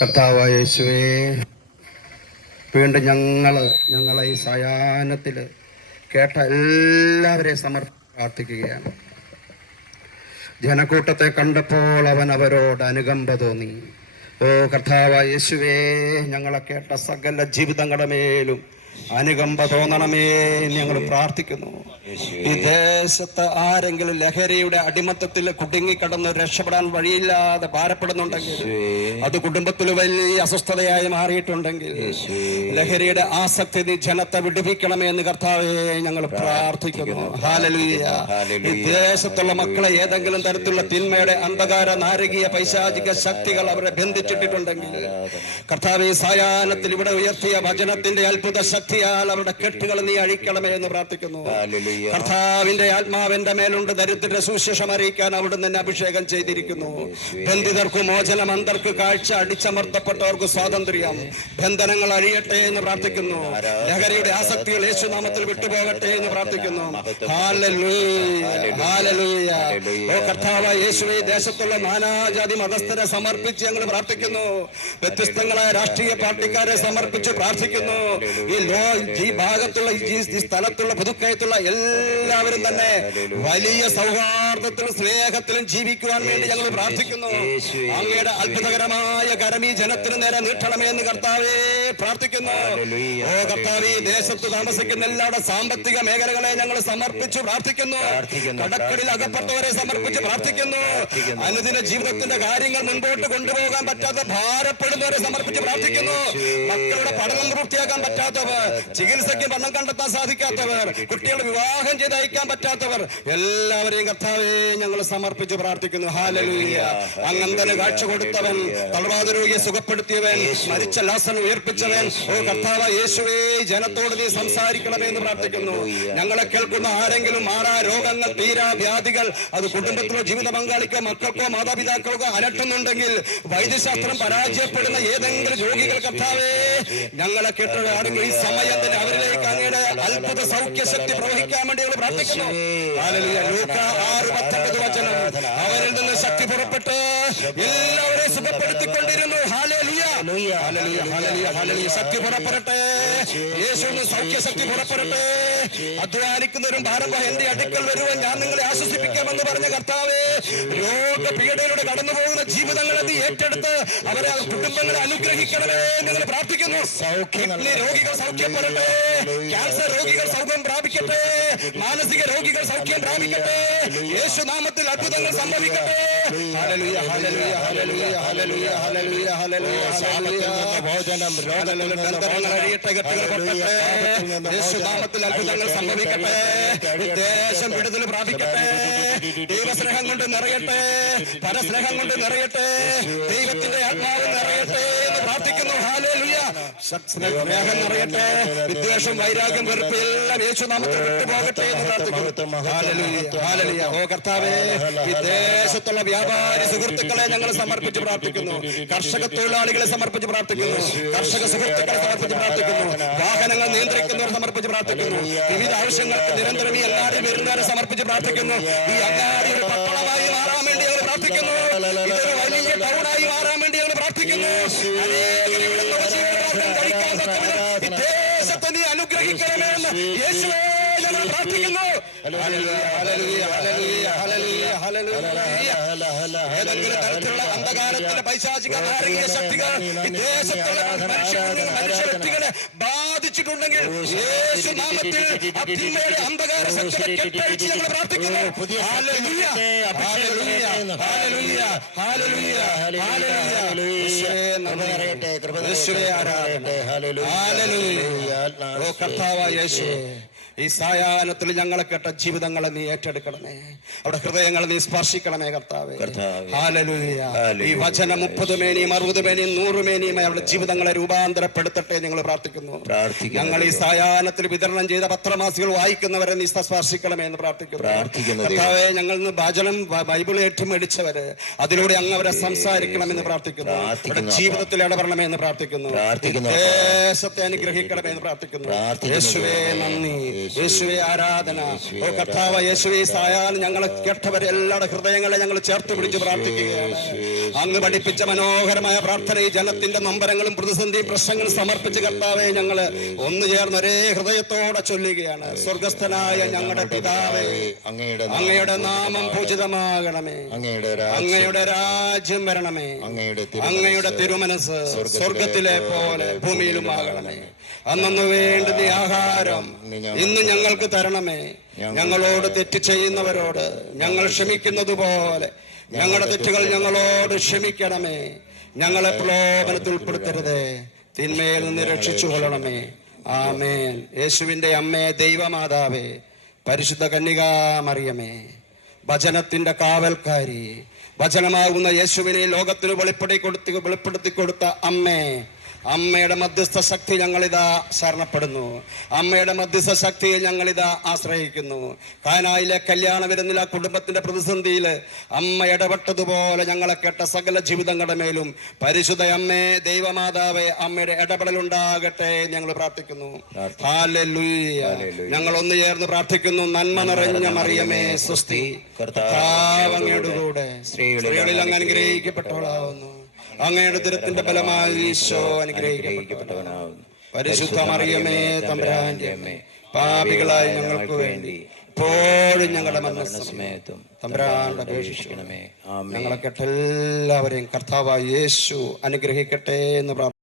കർത്താവായ യേശുവേ വീണ്ടും ഞങ്ങൾ ഞങ്ങളെ ഈ സയാനത്തിൽ കേട്ട എല്ലാവരെയും സമർപ്പ പ്രാർത്ഥിക്കുകയാണ്. ജനക്കൂട്ടത്തെ കണ്ടപ്പോൾ അവൻ അവരോട് അനുകമ്പ തോന്നി. ഓ കർത്താവായ യേശുവേ ഞങ്ങളെ കേട്ട സകല ജീവിതങ്ങളുടെ മേലും അനുകമ്പ തോന്നണമേ എന്ന് ഞങ്ങൾ പ്രാർത്ഥിക്കുന്നു. ഈ ദേശത്ത് ആരെങ്കിലും ലഹരിയുടെ അടിമത്തത്തിൽ കുടുങ്ങിക്കിടന്ന് രക്ഷപ്പെടാൻ വഴിയില്ലാതെ ഭാരപ്പെടുന്നുണ്ടെങ്കിൽ അത് കുടുംബത്തിൽ വലിയ അസ്വസ്ഥതയായി മാറിയിട്ടുണ്ടെങ്കിൽ ലഹരിയുടെ ആസക്തി നീ ജനത്തെ വിടുവിക്കണമേ എന്ന് കർത്താവേ ഞങ്ങൾ പ്രാർത്ഥിക്കുന്നു. ഈ ദേശത്തുള്ള മക്കളെ ഏതെങ്കിലും തരത്തിലുള്ള തിന്മയുടെ അന്ധകാര നാരകീയ പൈശാചിക ശക്തികൾ അവരെ ബന്ധിച്ചിട്ടിട്ടുണ്ടെങ്കിൽ കർത്താവ് സായാഹ്നത്തിൽ ഇവിടെ ഉയർത്തിയ ഭജനത്തിന്റെ അത്ഭുത ശക്തിയാൽ അവരുടെ കെട്ടുകൾ നീ അഴിക്കണമേ എന്ന് പ്രാർത്ഥിക്കുന്നു. കർത്താവിന്റെ ആത്മാവിന്റെ മേലുണ്ട് ദരിദ്രരെ സുശേഷം അറിയിക്കാൻ അവിടുന്ന് തന്നെ അഭിഷേകം ചെയ്തിരിക്കുന്നു. ബന്ധിതർക്ക് മോചനം അന്തർക്ക് കാഴ്ച അടിച്ചമർത്തപ്പെട്ടവർക്ക് സ്വാതന്ത്ര്യം. ബന്ധനങ്ങൾ അഴിയട്ടെ എന്ന് പ്രാർത്ഥിക്കുന്നു. ലഹരിയുടെ ആസക്തികൾ യേശുനാമത്തിൽ വിട്ടുപോകട്ടെ എന്ന് പ്രാർത്ഥിക്കുന്നു. ഓ കർത്താവ് യേശുവെ ദേശത്തുള്ള നാനാജാതി മതസ്ഥരെ സമർപ്പിച്ച് ഞങ്ങൾ പ്രാർത്ഥിക്കുന്നു. വ്യത്യസ്തങ്ങളായ രാഷ്ട്രീയ പാർട്ടിക്കാരെ സമർപ്പിച്ച് പ്രാർത്ഥിക്കുന്നു. ഈ ഈ ഭാഗത്തുള്ള ഈ സ്ഥലത്തുള്ള പുതുക്കയത്തുള്ള എല്ലാവരും തന്നെ വലിയ സൗഹാർദ്ദത്തിലും സ്നേഹത്തിലും ജീവിക്കുവാൻ വേണ്ടി ഞങ്ങൾ പ്രാർത്ഥിക്കുന്നു. അങ്ങയുടെ അത്ഭുതകരമായ കരമീ ജനത്തിന് നേരെ നീട്ടണമേ എന്ന് കർത്താവേ പ്രാർത്ഥിക്കുന്നു. ഓ കർത്താവ് ഈ ദേശത്ത് താമസിക്കുന്ന എല്ലാവരുടെ സാമ്പത്തിക മേഖലകളെ ഞങ്ങൾ സമർപ്പിച്ചു പ്രാർത്ഥിക്കുന്നു. കടക്കടിൽ അകപ്പെട്ടവരെ സമർപ്പിച്ച് പ്രാർത്ഥിക്കുന്നു. അനുദിന ജീവിതത്തിന്റെ കാര്യങ്ങൾ മുൻപോട്ട് കൊണ്ടുപോകാൻ പറ്റാത്ത ഭാരപ്പെടുന്നവരെ സമർപ്പിച്ച് പ്രാർത്ഥിക്കുന്നു. മക്കളുടെ പഠനം പൂർത്തിയാക്കാൻ പറ്റാത്തവർ ചികിത്സയ്ക്ക് പണം കണ്ടെത്താൻ സാധിക്കാത്തവർ കുട്ടികളെ വിവാഹം ചെയ്ത് അയക്കാൻ പറ്റാത്തവർ എല്ലാവരെയും കർത്താവേ ഞങ്ങൾ സമർപ്പിച്ച് പ്രാർത്ഥിക്കുന്നു. ഹാലലൂയ അങ്ങനെ കാഴ്ച കൊടുത്തവൻ തളവാത രോഗിയെ സുഖപ്പെടുത്തിയവൻ മരിച്ച ലാസൻ ഉയർപ്പിച്ചവൻ ഓ കർത്താവ് യേശുവേ ജനത്തോട് നീ സംസാരിക്കണമേ എന്ന് പ്രാർത്ഥിക്കുന്നു. ഞങ്ങളെ കേൾക്കുന്ന ആരെങ്കിലും മാറാ രോഗങ്ങൾ തീരാ വ്യാധികൾ അത് കുടുംബത്തിലോ ജീവിത പങ്കാളിക്കോ മക്കൾക്കോ മാതാപിതാക്കൾക്കോ അലട്ടുന്നുണ്ടെങ്കിൽ വൈദ്യശാസ്ത്രം പരാജയപ്പെടുന്ന ഏതെങ്കിലും രോഗികൾ കർത്താവേ ഞങ്ങളെ കേട്ടവരാണെങ്കിൽ ഈ സമയം തന്നെ അവരിലേക്ക് അങ്ങയുടെ അത്ഭുത സൗഖ്യശക്തി പ്രവഹിക്കാൻ വേണ്ടി ഞങ്ങൾ പ്രാർത്ഥിക്കുന്നു. വചനം. അവരിൽ നിന്ന് ശക്തി പുറപ്പെട്ട് എല്ലാവരെയും സുഖപ്പെടുത്തിക്കൊണ്ടിരുന്നു. ഹാലേലുയ ശക്തി പുറപ്പെടട്ടെ. യേശുവിന് സൗഖ്യശക്തി പുറപ്പെടട്ടെ. അധ്വാനിക്കുന്നവരും ഭാരം എന്റെ അടുക്കൽ വരുവാൻ ഞാൻ നിങ്ങളെ ആശ്വസിപ്പിക്കാമെന്ന് പറഞ്ഞ കർത്താവേ രോഗപീഠയിലൂടെ കടന്നു പോകുന്ന ജീവിതങ്ങളെ നീ ഏറ്റെടുത്ത് അവരെ കുടുംബങ്ങളെ അനുഗ്രഹിക്കണമേ നിങ്ങൾ പ്രാർത്ഥിക്കുന്നു. കിഡ്നി രോഗികൾ സൗഖ്യപ്പെടട്ടെ ക്യാൻസർ രോഗികൾ സൗഖ്യം പ്രാപിക്കട്ടെ. മാനസിക രോഗികൾ സൗഖ്യം പ്രാപിക്കട്ടെ. യേശുനാമത്തിൽ അത്ഭുതങ്ങൾ സംഭവിക്കട്ടെ. ഭോജനം അഴിയട്ടെ പൊട്ടട്ടെ യേശുനാമത്തിൽ അത്ഭുതങ്ങൾ സംഭവിക്കട്ടെ ദേശം വിടുതൽ പ്രാപിക്കട്ടെ ദൈവസ്നേഹം കൊണ്ട് നിറയട്ടെ പരസ്നേഹം കൊണ്ട് നിറയട്ടെ ദൈവത്തിന്റെ ആത്മാവ് സ്നേഹം നിറയട്ടെ. വിദ്വേഷം വൈരാഗ്യം വെറുപ്പ് എല്ലാം യേശുനാമത്തിൽ വിട്ടുപോകട്ടെ എന്ന് പ്രാർത്ഥിക്കുന്നു. ഓ കർത്താവേ ഈ ദേശത്തുള്ള വ്യാപാരി സുഹൃത്തുക്കളെ ഞങ്ങൾ സമർപ്പിച്ച് പ്രാർത്ഥിക്കുന്നു. കർഷക തൊഴിലാളികളെ സമർപ്പിച്ച് പ്രാർത്ഥിക്കുന്നു. കർഷക സുഹൃത്തുക്കളെ സമർപ്പിച്ച് പ്രാർത്ഥിക്കുന്നു. വാഹനങ്ങൾ നിയന്ത്രിക്കുന്നവർ സമർപ്പിച്ച് പ്രാർത്ഥിക്കുന്നു. വിവിധ ആവശ്യങ്ങൾക്ക് നിരന്തരം ഈ എല്ലാവരും വരുന്നവരെ സമർപ്പിച്ച് പ്രാർത്ഥിക്കുന്നു. ഈ അങ്ങാടി ഒരു പട്ടണമായി മാറാൻ വേണ്ടി അവർ പ്രാർത്ഥിക്കുന്നു. ഇതൊരു വലിയ ടൗണായി മാറാൻ വേണ്ടി പ്രാർത്ഥിക്കുന്നു അനേകരെ ഇവിടുന്ന് ഉപജീവനമാർഗം കഴിക്കാൻ തക്കവിധം ഈ ദേശത്തെ നീ അനുഗ്രഹിക്കണമെന്ന് യേശുവേ ഞങ്ങൾ പ്രാർത്ഥിക്കുന്നു hallelujah, hallelujah, hallelujah, hallelujah, hallelujah. ഏതെങ്കിലും തരത്തിലുള്ള അന്ധകാരത്തിന്റെ പൈശാചിക നാരകീയ ശക്തികൾ ഈ ദേശത്തുള്ള മനുഷ്യ മനുഷ്യ വ്യക്തികളെ ബാധിച്ചിട്ടുണ്ടെങ്കിൽ യേശുനാമത്തിൽ അന്ധകാര ശക്തികളെ കെട്ടഴിച്ച് ഞങ്ങൾ പ്രാർത്ഥിക്കുന്നു ഓ കർത്താവായ ഈ സായാഹ്നത്തിൽ ഞങ്ങളെ കേട്ട ജീവിതങ്ങളെ നീ ഏറ്റെടുക്കണമേ. അവിടെ ഹൃദയങ്ങൾ നീ സ്പർശിക്കണമേ കർത്താവേ. ഹാലലൂയ ഈ വചനം മുപ്പത് മേനിയും അറുപത് മേനിയും നൂറ് മേനിയും അവിടെ ജീവിതങ്ങളെ രൂപാന്തരപ്പെടുത്തട്ടെ ഞങ്ങൾ പ്രാർത്ഥിക്കുന്നു. ഞങ്ങൾ ഈ സായാഹ്നത്തിൽ വിതരണം ചെയ്ത പത്രമാസികൾ വായിക്കുന്നവരെ നീ സ്പർശിക്കണമേ എന്ന് പ്രാർത്ഥിക്കുന്നു. കർത്താവേ ഞങ്ങൾ ഇന്ന് വചനം ബ- ബൈബിൾ ഏറ്റുമേടിച്ചവര് അതിലൂടെ അങ്ങ് അവരെ സംസാരിക്കണമെന്ന് പ്രാർത്ഥിക്കുന്നു. ജീവിതത്തിൽ ഇടപെടണമേ എന്ന് പ്രാർത്ഥിക്കുന്നു. ദേശത്തെ അനുഗ്രഹിക്കണമേ എന്ന് പ്രാർത്ഥിക്കുന്നു, യേശുവേ നന്ദി. യേശുവെ. ആരാധന. ഓ കർത്താവ് യേശുവെ സായാൽ ഞങ്ങൾ കേട്ടവരെല്ലാവരുടെ ഹൃദയങ്ങളെ ഞങ്ങൾ ചേർത്ത് പിടിച്ച് പ്രാർത്ഥിക്കുകയാണ്. അങ്ങ് പഠിപ്പിച്ച മനോഹരമായ പ്രാർത്ഥന ഈ ജനത്തിന്റെ നമ്പരങ്ങളും പ്രതിസന്ധി പ്രശ്നങ്ങളും സമർപ്പിച്ച് കർത്താവെ ഞങ്ങൾ ഒന്ന് ചേർന്ന് ഒരേ ഹൃദയത്തോടെ ചൊല്ലുകയാണ്. സ്വർഗസ്ഥനായ ഞങ്ങളുടെ പിതാവേ അങ്ങയുടെ നാമം പൂജിതമാകണമേ. അങ്ങയുടെ രാജ്യം വരണമേ. അങ്ങയുടെ തിരു- അങ്ങയുടെ തിരുമനസ് സ്വർഗത്തിലെ പോലെ ഭൂമിയിലുമാകണമേ അന്നു വേണ്ടുന്ന ആഹാരം ഇന്ന് ഞങ്ങൾക്ക് തരണമേ. ഞങ്ങളോട് തെറ്റ് ചെയ്യുന്നവരോട് ഞങ്ങൾ ക്ഷമിക്കുന്നത് പോലെ ഞങ്ങളുടെ തെറ്റുകൾ ഞങ്ങളോട് ക്ഷമിക്കണമേ. ഞങ്ങളെ പ്രലോഭനത്തിൽ ഉൾപ്പെടുത്തരുതേ. തിന്മയിൽ നിന്ന് രക്ഷിച്ചു കൊള്ളണമേ. ആമേൻ. യേശുവിന്റെ അമ്മേ ദൈവമാതാവേ പരിശുദ്ധ കന്യകാമറിയമേ വചനത്തിന്റെ കാവൽക്കാരി വചനമാകുന്ന യേശുവിനെ ലോകത്തിന് വെളിപ്പെടുത്തി കൊടുത്തി വെളിപ്പെടുത്തി കൊടുത്ത അമ്മേ അമ്മയുടെ മധ്യസ്ഥ ശക്തി ഞങ്ങളിതാ ശരണപ്പെടുന്നു. അമ്മയുടെ മധ്യസ്ഥ ശക്തിയിൽ ഞങ്ങളിതാ ആശ്രയിക്കുന്നു. കാനായിലെ കല്യാണ വിരുന്നിൽ ആ കുടുംബത്തിന്റെ പ്രതിസന്ധിയിൽ അമ്മ ഇടപെട്ടതുപോലെ ഞങ്ങളെ കേട്ട സകല ജീവിതങ്ങളുടെ മേലും പരിശുദ്ധ അമ്മേ ദൈവമാതാവേ അമ്മയുടെ ഇടപെടൽ ഉണ്ടാകട്ടെ ഞങ്ങൾ പ്രാർത്ഥിക്കുന്നു. ഞങ്ങൾ ഒന്ന് ചേർന്ന് പ്രാർത്ഥിക്കുന്നു. നന്മ നിറഞ്ഞ മറിയമേ സ്വസ്തി. കർത്താവ് അങ്ങയുടെ കൂടെ. സ്ത്രീകളിൽ അങ്ങ് അനുഗ്രഹിക്കപ്പെട്ടവളാവുന്നു. അങ്ങയുടെ ദുരത്തിന്റെ ഫലമായി ഈശോ അനുഗ്രഹിക്കപ്പെട്ടവനാകുന്നു. പരിശുദ്ധ മറിയമേ തമ്പുരാന്റെ അമ്മേ പാപികളായ ഞങ്ങൾക്ക് വേണ്ടി പോഴും ഞങ്ങളുടെ മനസ്സമയത്തും തമ്പുരാണ്ട് അപേക്ഷിക്കണമേ. ഞങ്ങളെ കേട്ടെല്ലാവരെയും കർത്താവായ യേശു അനുഗ്രഹിക്കട്ടെ എന്ന് പ്രാർത്ഥിക്കുന്നു.